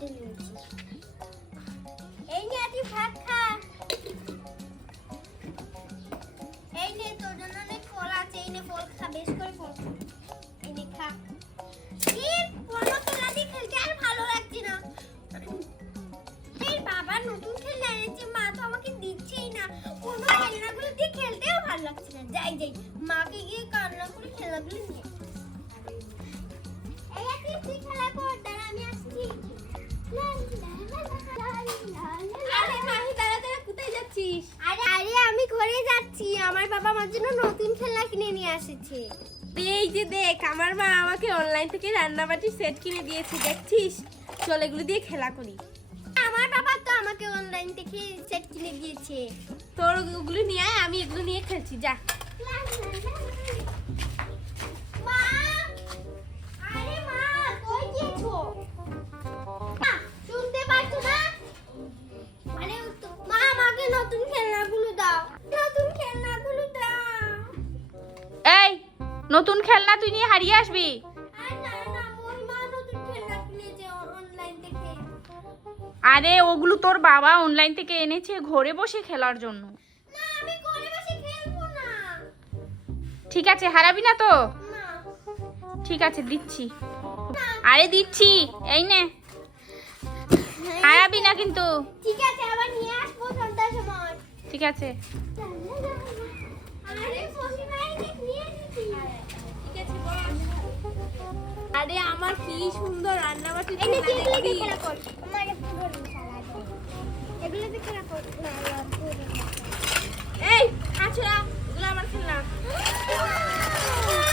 ঢেলে নিচ্ছি। এই নে তুই ভাত খা। এই নে তোর জন্য অনেক ফল আছে, এই নে ফল খা, বেশ করে ফল খা। এই নে খা। এই পুরনো খেলনা দিয়ে খেলতে আর ভালো লাগছে না। এই বাবা নতুন খেলনা এনেছে, মা তো আমাকে দিচ্ছেই না। পুরনো খেলনাগুলো দিয়ে খেলতেও ভালো লাগছে না। যাই যাই মাকে গিয়ে কান্না করে খেলনাগুলো নিয়ে। এই তুই খেলা কর, দাঁড়া আমি আসছি। আরে মাহি দাঁড়া দাঁড়া, কোথায় যাচ্ছিস? আরে আরে আমি ঘরে যাচ্ছি, আমার বাবা আমার জন্য নতুন খেলনা কিনে নিয়ে এসেছে। এই যে দেখ, আমার মা আমাকে অনলাইন থেকে রান্নাবাটির সেট কিনে দিয়েছে, দেখছিস? চল এগুলো দিয়ে খেলা করি। আমার বাবা তো আমাকে অনলাইন থেকে সেট কিনে দিয়েছে। তোর ওগুলো নিয়ে আয়, আমি এগুলো নিয়ে খেলছি, যা। মা, আরে মা কই গিয়েছো? মা, শুনতে পাচ্ছ না? আরে মা আমাকে নতুন খেলনাগুলো দাও, নতুন খেলনাগুলো দাও। এই নতুন খেলনা তুই নিয়ে হারিয়ে আসবি। আর না না, ওই মা নতুন খেলনা কিনেছে অনলাইন থেকে। আরে ওগুলো তোর বাবা অনলাইন থেকে এনেছে ঘরে বসে খেলার জন্য। না আমি ঘরে বসে খেলবো না। ঠিক আছে, হারাবি না তো? না ঠিক আছে দিচ্ছি। না। আরে দিচ্ছি, এই নে, হারাবি না কিন্তু। ঠিক আছে, আবার নিয়ে আসবো সন্ধ্যার সময়। ঠিক আছে। আরে ফসিমাই নিয়ে নিচ্ছি। ঠিক আছে, বস। আরে আমার কি সুন্দর রান্নাবাটির এই নে তুই খেলনা এগুলো দিয়ে দেখবি? খেলা কর। আমার পুরো মশলা আছে, এগুলো দিয়ে খেলা কর। না না পুরো এই আচ্ছা, এগুলো আমার খেলনা।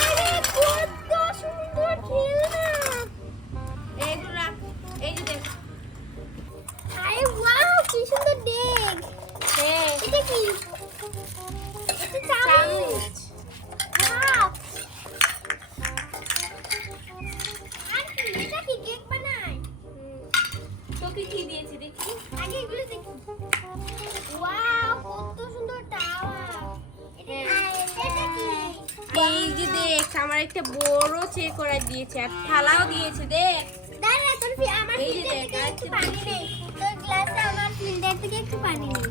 আরে কত সুন্দর খেলনা। এইগুলো রাখ, এই যে দেখ। আরে ওয়াও কি সুন্দর দেখ। হ্যাঁ, এটা কি? এটা চামচ। ওয়াও। আর কি এটা কি কেক বানায়? তোকে কি দিয়েছে দেখি? আগে এগুলো দেখি। ওয়াও কত সুন্দর টাওয়ার। এটা কি? এই যে দেখ, আমার একটা বড় চেক করা দিয়েছে আর থালাও দিয়েছে, দেখ। দাঁড়া তোর আমার এই যে ফিল্টার দেখ, থেকে আর একটু কি পানি নেই। তোর গ্লাসে আমার ফিল্টার থেকে একটু পানি নেই।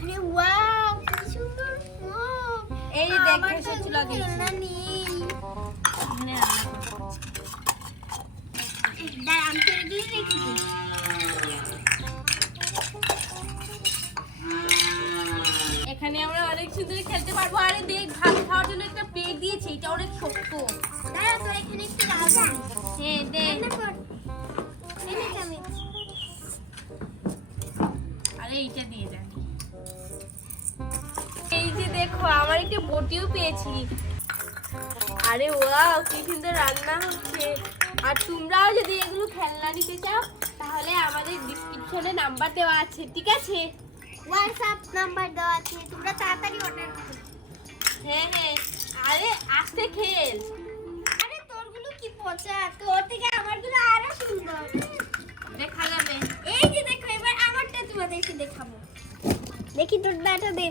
আরে ওয়াও কি সুন্দর মগ। এই যে দেখ, আমার তো এসে এগুলো চলে গেছে। খেলনা নেই। এখানে রান্না করছি। দাঁড়া আমি তো এগুলো রেখে দিই। এখানে আমরা অনেক সুন্দর খেলতে পারবো। আরে দেখ, ভাত খাওয়ার জন্য একটা প্লেট দিয়েছে, এটা অনেক শক্ত। দাঁড়া তোর এখানে একটু ডাল দাও। হ্যাঁ দেখ। রান্না কর। এই নে চামচ। আরে এইটা দিয়ে দেন। এই যে দেখো, আমার একটা বটিও পেয়েছি। আরে ওয়াও কি সুন্দর রান্না হচ্ছে। আর তোমরাও যদি এগুলো খেলনা নিতে চাও তাহলে আমাদের ডেসক্রিপশনে নাম্বার দেওয়া আছে, ঠিক আছে? হোয়াটসঅ্যাপ নাম্বার দেওয়া আছে, তোমরা তাড়াতাড়ি অর্ডার করো। হ্যাঁ হ্যাঁ, আরে আস্তে খেল। আরে তোরগুলো কি পচা, তোর থেকে আমারগুলো আরো সুন্দর। দেখা যাবে। এই যে দেখো, এবার আমারটা তোমাদেরকে দেখাবো। দেখি তোর দাটা দে।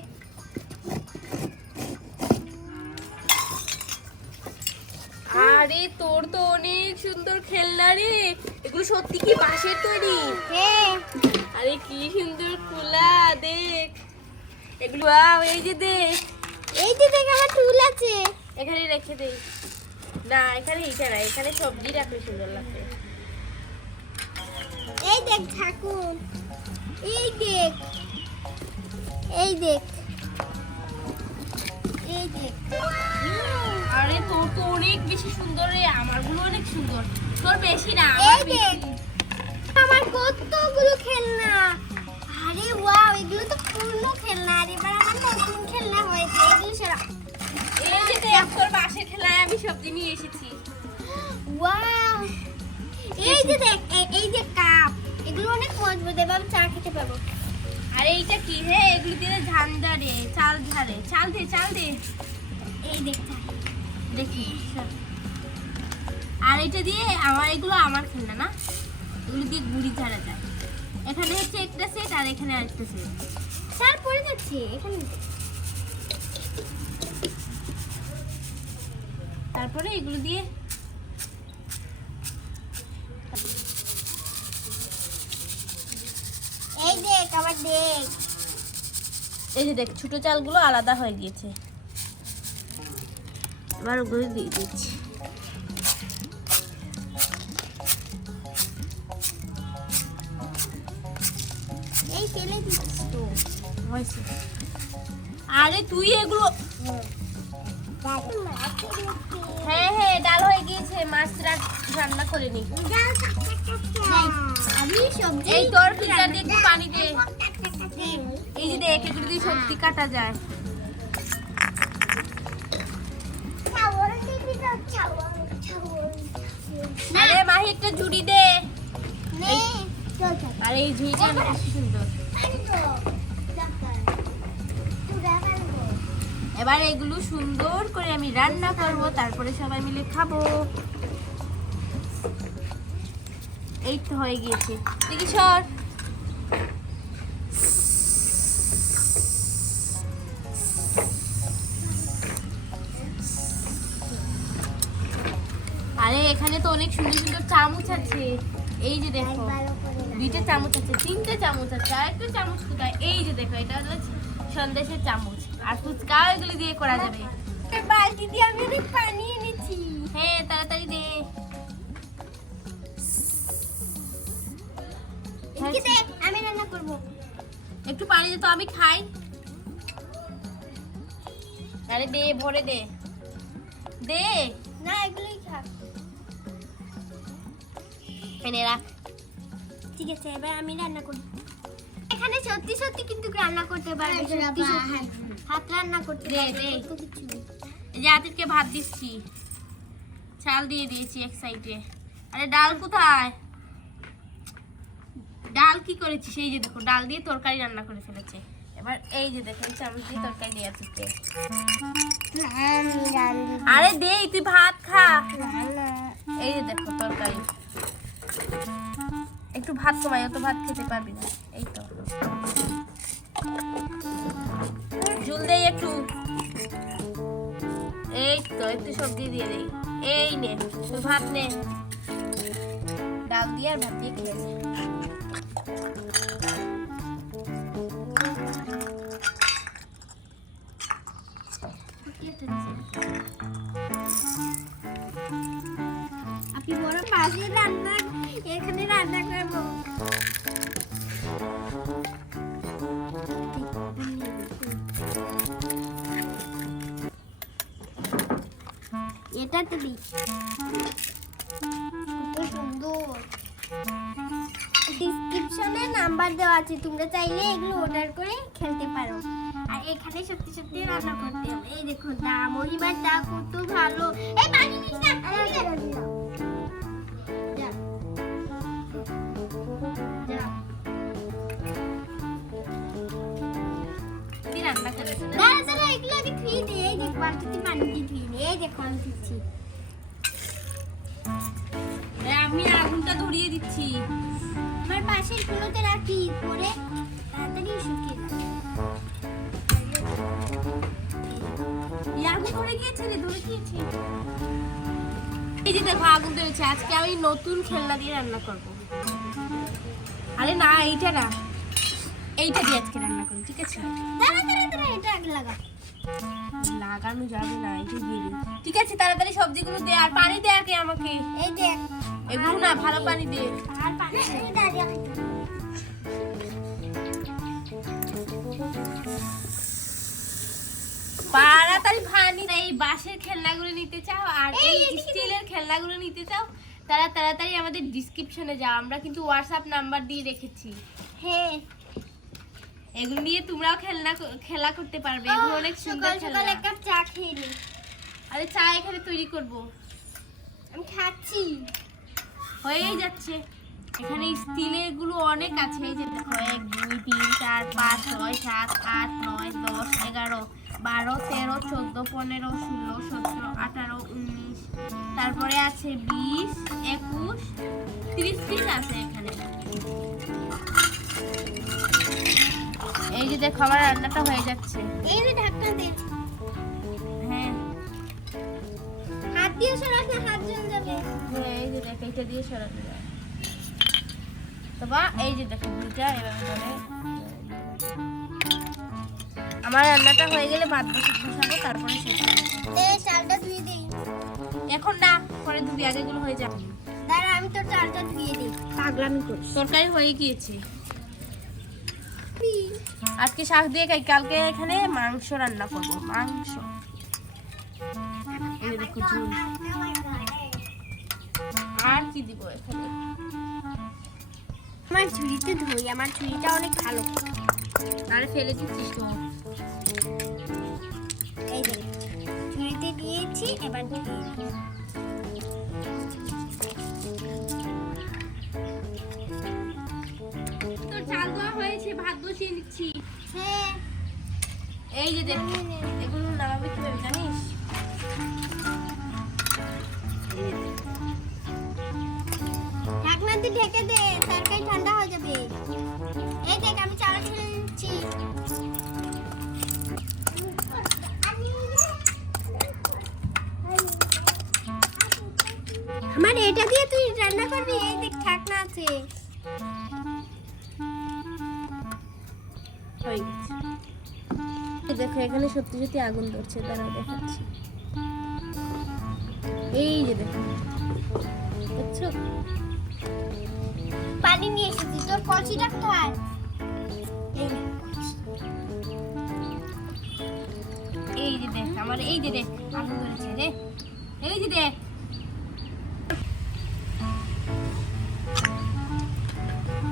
আরে তোর তো অনেক সুন্দর খেলনা রে, এগুলো সত্যি কি বাঁশের তৈরি? হ্যাঁ আরে কি সুন্দর কুলা, দেখ এগুলো। ওয়াও, এই যে দেখ, এই যে দেখ আমার টুল আছে। এখানে রেখে দেই। না এখানে এইটা না, এখানে সবজি রাখলে সুন্দর লাগবে। এই দেখ ঠাকুর, এই দেখ, এই দেখ, এই দেখ। আরে তোর তো অনেক বেশি সুন্দর রে, আমারগুলো অনেক সুন্দর। তোর বেশি না, এই আমার দেখ, বেশি। আমার কতগুলো খেলনা। আরে ওয়াও এগুলো তো পুরনো খেলনা। আর এবার আমার নতুন খেলনা হয়েছে, এগুলো সেরা। এই যে দেখ, তোর বাসের খেলায় আমি সবজি নিয়ে এসেছি। ওয়াও এই যে দেখ, এই যে কাপ, এগুলো অনেক মজবুত, এভাবে চা খেতে পারবো। আরে এইটা কি রে? এগুলো দিয়ে ঝান্ডা রে, চাল ঝাড়ে, চাল দে চাল দে। এই দেখ চা। দেখি। আর এটা দিয়ে এগুলো আমার খেলনা না, এগুলো দিয়ে গুড়ি ঝাড়া যায়। এখানে হচ্ছে একটা সেট আর এখানে আরেকটা সেট। চাল পড়ে যাচ্ছে এখানে। তারপরে এগুলো দিয়ে আবার দেখ। এই যে দেখ ছোট চালগুলো আলাদা হয়ে গিয়েছে, এবার ওগুলো দিয়ে দিচ্ছি। এই ফেলে দিচ্ছিস তো। হয়েছে। আরে তুই এগুলো, হ্যাঁ হ্যাঁ ডাল হয়ে গিয়েছে, মাছ রান্না করে নি। আমি সবজি এই তোর ফিল্টার দিয়ে একটু পানি দে। এই যে দেখ এগুলো দিয়ে সবজি কাটা যায়। আরে মাহি একটা ঝুড়ি দে। আরে এই ঝুড়িটা অনেক সুন্দর। এবার এগুলো সুন্দর করে আমি রান্না করব, তারপরে সবাই মিলে খাবো। এই তো হয়ে গিয়েছে, দেখি সর। আরে এখানে তো অনেক সুন্দর সুন্দর চামচ আছে, এই যে দেখো দুইটা চামচ আছে, তিনটে চামচ আছে, আর একটা চামচ কোথায়? এই যে দেখো এটা হলো সন্দেশের চামচ, আর ফুচকা এগুলো দিয়ে করা যাবে। বালতি দিয়ে আমি অনেক পানি এনেছি। হ্যাঁ তাড়াতাড়ি দে। এদিকে দে, আমি রান্না করব। একটু পানি দে তো, আমি খাই। আরে দে, ভরে দে দে। না এগুলোই খাক। এনে রাখ। ঠিক আছে, এবার আমি রান্না করি। এখানে সত্যি সত্যি কিন্তু রান্না করতে পারবে, সত্যি সত্যি হাত রান্না করতে দে, পারবে, দে। তো কিছু নেই। এই যে আতিরকে ভাত দিচ্ছি, চাল দিয়ে দিয়েছি এক সাইডে। আরে ডাল কোথায়? ডাল কি করেছি? সেই যে দেখো ডাল দিয়ে তরকারি রান্না করে ফেলেছে। এবার এই যে দেখো এই চামচ দিয়ে তরকারি দিয়ে আতিরকে। আমি রান্না আরে দে, তুই ভাত খা। রান্না এই যে দেখো তরকারি। একটু ভাত কমাই, অত ভাত খেতে পারবি না। এই তো ঝুল দেই একটু। এই তো একটু সবজি দিয়ে দেই। এই নে তুই ভাত নে, ডাল দিয়ে আর ভাত দিয়ে খেয়ে নে। আপনি বড় পাশে রান্না, এখানে রান্না করবো। এটা তো দিই, কত সুন্দর। ডিসক্রিপশনে নাম্বার দেওয়া আছে, তোমরা চাইলে এগুলো অর্ডার করে খেলতে পারো। আর এখানে সত্যি সত্যি রান্না করতে হবে। এই দেখো দা, মহিমার দা কত ভালো। এই পানি নিস না, যা। যা। তুই রান্না করেছিস না? দাঁড়া দাঁড়া, এগুলো আগে ধুয়ে দে। এই দেখ বালতিতে পানি দিয়ে ধুয়ে নে। এই দেখো আমি দিচ্ছি। আমি আগুনটা ধরিয়ে দিচ্ছি। আমার পাশের গুলোতে রাখি, পরে তাড়াতাড়ি শুকিয়ে যাবে। এই আগুন ধরে গিয়েছে রে, ধরে গিয়েছে। এই যে দেখো আগুন ধরেছে। আজকে আমি নতুন খেলনা দিয়ে রান্না করব। আরে না এইটা না, এইটা দিয়ে আজকে রান্না করি, ঠিক আছে? দাঁড়া দাঁড়া দাঁড়া, এটা আগে লাগা। লাগানো যাবে না, এইটা দিয়ে দিই। ঠিক আছে তাড়াতাড়ি সবজিগুলো দে, আর পানি দে আগে আমাকে। এই দেখ, এগুলো না, ভালো পানি দে। আর পানি এই দাঁড়িয়ে রাখ। তাড়াতাড়ি পানি। এই বাঁশের খেলনাগুলো নিতে চাও আর এই স্টিলের খেলনাগুলো নিতে চাও, তারা তাড়াতাড়ি আমাদের ডেসক্রিপশনে যাও, আমরা কিন্তু হোয়াটসঅ্যাপ নাম্বার দিয়ে রেখেছি। হ্যাঁ, এগুলো নিয়ে তোমরাও খেলা করতে পারবে। এগুলো অনেক সুন্দর সকাল সকাল খেলনা। এক কাপ চা খেয়ে নি। আরে চা এখানে তৈরি করব, আমি খাচ্ছি। হয়েই যাচ্ছে। এখানে স্টিলের গুলো অনেক আছে। এই যে দেখো 1 2 3 4 5 6 7 8 9 10 11 12 13 14 15 16 17 18 19, তারপরে আছে 20 21 30 পিস আছে এখানে। এই যে দেখো আমার রান্নাটা হয়ে যাচ্ছে। এই যে ঢাকনা দে। হ্যাঁ হাত দিয়ে সরাস না, হাত জ্বলে যাবে। হ্যাঁ, এই যে দেখো এটা দিয়ে সরানো যায়। অথবা এই যে দেখো দুইটা এভাবে করে। আমার রান্নাটা হয়ে গেলে ভাত বসাবো, তারপরে শেষ হবে। এই চালটা ধুয়ে দিই। এখন না, পরে ধুবি, আগেগুলো হয়ে যাবে। দাঁড়া আমি তো চালটা ধুয়ে দিই। পাগলামি করিস। তরকারি হয়ে গিয়েছে। আজকে শাক দিয়ে খাই, কালকে এখানে মাংস রান্না করব। মাংস এই দেখো ঝুল। আর কি দিব এখানে? আমার ছুরিতে ধুই, আমার ছুরিটা অনেক ভালো। আরে ফেলে দিচ্ছিস তো। এই যে ছুরিতে দিয়েছি, এবার দিয়ে দিই। তোর চাল দেওয়া হয়েছে, ভাত বসিয়ে নিচ্ছি। হ্যাঁ এই যে দেখ, এগুলো নামাবি কিভাবে জানিস? এই যে দেখ। ঢাকনা দিয়ে ঢেকে দে, তরকারি ঠান্ডা হয়ে যাবে। এই দেখ আমি চাল ঢেলে নিচ্ছি। আমার এটা দিয়ে তুই রান্না করবি? এই দেখ ঢাকনা আছে। হয়ে গেছে। এই দেখো এখানে সত্যি সত্যি আগুন ধরছে, দাঁড়াও দেখাচ্ছি। এই যে দেখো, দেখছো? পানি নিয়ে এসেছি, তোর কলসিটা কোথায়? এই যে। এই যে দেখ, আমার এই যে দেখ আগুন ধরেছে রে। এই যে দেখ,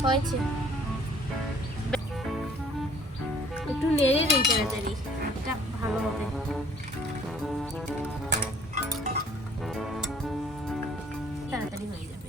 হয়েছে। একটু নেড়ে দিই তাড়াতাড়ি, একটা ভালো হবে। তাড়াতাড়ি হয়ে যাবে।